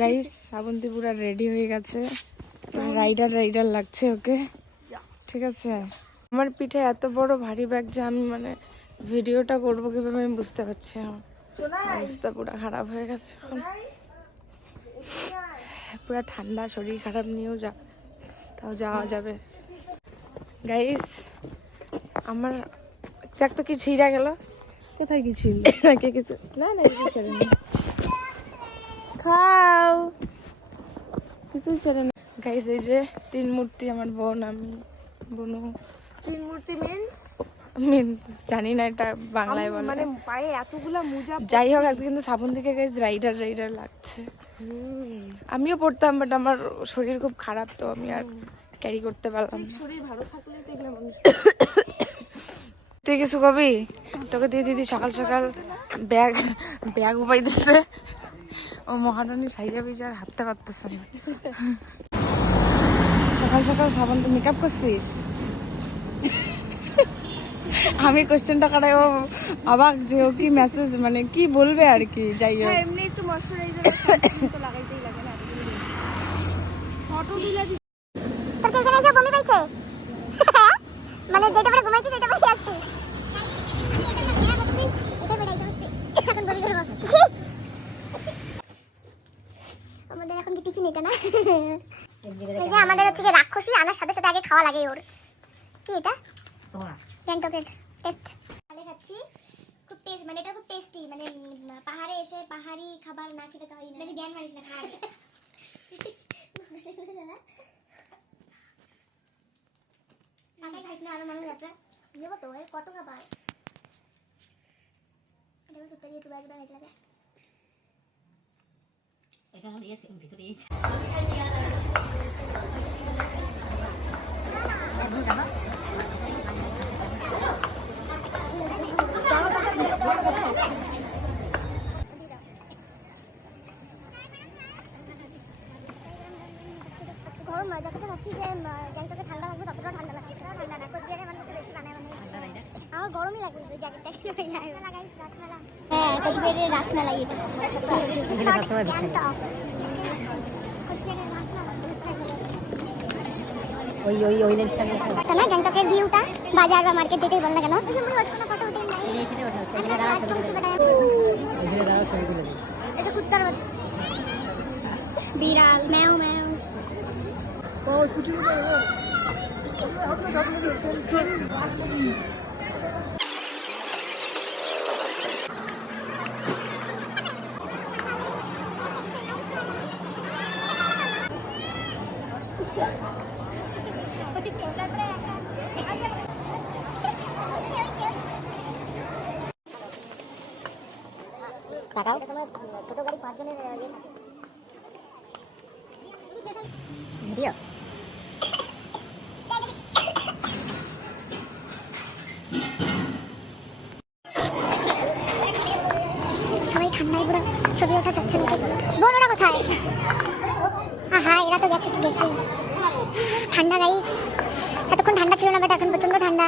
Guys Srabanti পুরা ready হয়ে গেছে, রাইডার রাইডার লাগছে ওকে। ঠিক আছে, আমার পিঠে এত বড় ভারী ব্যাগ যে আমি মানে ভিডিওটা করবো কিভাবে আমি বুঝতে পারছি না। অবস্থা পুরো খারাপ হয়ে গেছে এখন, পুরো ঠান্ডা, শরীর খারাপ নিয়েও তাও যাওয়া যাবে। গাইস আমার দেখ তো কি ছিঁড়া গেল, কোথায় কি ছিল নাকি কিছু? না না কিছু ছেড়ে না, খাও, কিছু ছেড়ে না। গাইস এই যে তিন মূর্তি, আমার বোন, আমি, বোনু। তিন মূর্তি মিন্স জানি না এটা বাংলায় বলে, মানে পায়ে এতগুলা মোজা। যাই হোক আজকে কিন্তু শ্রাবণ থেকে গাইস রাইডার রাইডার লাগছে। আমিও পড়তাম বাট আমার শরীর খুব খারাপ, তো আমি আর ক্যারি করতে পারলাম না। শরীর ভালো থাকলে তো এগুলো মানুষ। তুই কিছু কবি? তোকে দিয়ে দিদি সকাল সকাল ব্যাগ ব্যাগ উপাই দিচ্ছে, ও মহারানী সাইজা বিজা আর হাঁটতে পারতেছে না। সকাল সকাল শ্রাবণ তো মেকআপ করছিস? আমি কোশ্চেনটা কাটাই, ও অবাক যে ও কি মেসেজ মানে কি বলবে আর কি। যাই হোক এমনি একটু ময়শ্চারাইজার তো লাগাইতেই লাগে না। ফটো দিলা দি তোর কি এখানে এসে বমি পাইছে? মানে যেটা পরে ঘুমাইছিস সেটা পরে আসছিস। এখন বমি করবো। আমাদের এখন কি টিফিন এটা না? এই যে আমাদের হচ্ছে রাক্ষসী আনার সাথে সাথে আগে খাওয়া লাগে ওর। কি এটা? গ্যাংটকের টেস্ট ভালো খাচ্ছি, খুব টেস্ট, মানে এটা খুব টেস্টি। মানে পাহাড়ে এসে পাহাড়ি খাবার না খেতে তো হয় না। জ্ঞান মারিস না, খা আগে। কাকাই খাইস না, আরো মানুষ আছে দেব তো, এর কত খাবার। এটা সুপার দিয়ে চুবাই চুবাই খাইতে লাগে। এটা হলো ইয়েছে ভিতরে ইয়েছে। গরম যতটা ভাবছি যে গ্যাংটকে ঠান্ডা লাগবে ততটা ঠান্ডা লাগছে। ঠান্ডা না, কোচবিহারে মানুষকে বেশি বানায় আমার গরমই লাগবে ওই জ্যাকেটটা। রসমেলা, হ্যাঁ কোচবিহারের রসমেলা, এটা কোচবিহারের রসমেলা। ওই ওই ওই লেন্সটা না, গ্যাংটকের ভিউটা, বাজার বা মার্কেট যেটাই বল না কেন, ফটো উঠে এইখানে ওঠা হচ্ছে। এখানে দাঁড়া ছবি তুলে দিই। এটা কুত্তার বিড়াল, ম্যাও ম্যাও। ও কুটি টাকাও ছোট গাড়ি 5 জনের ইয়ে থাকে। দিও সবাই ঠান্ডায় পুরো ছবি ওঠা যাচ্ছে না। বোনরা কোথায়? হ্যাঁ এরা তো গেছে ঠান্ডা। গাইস এতক্ষণ ঠান্ডা ছিল না, বাট এখন প্রচন্ড ঠান্ডা।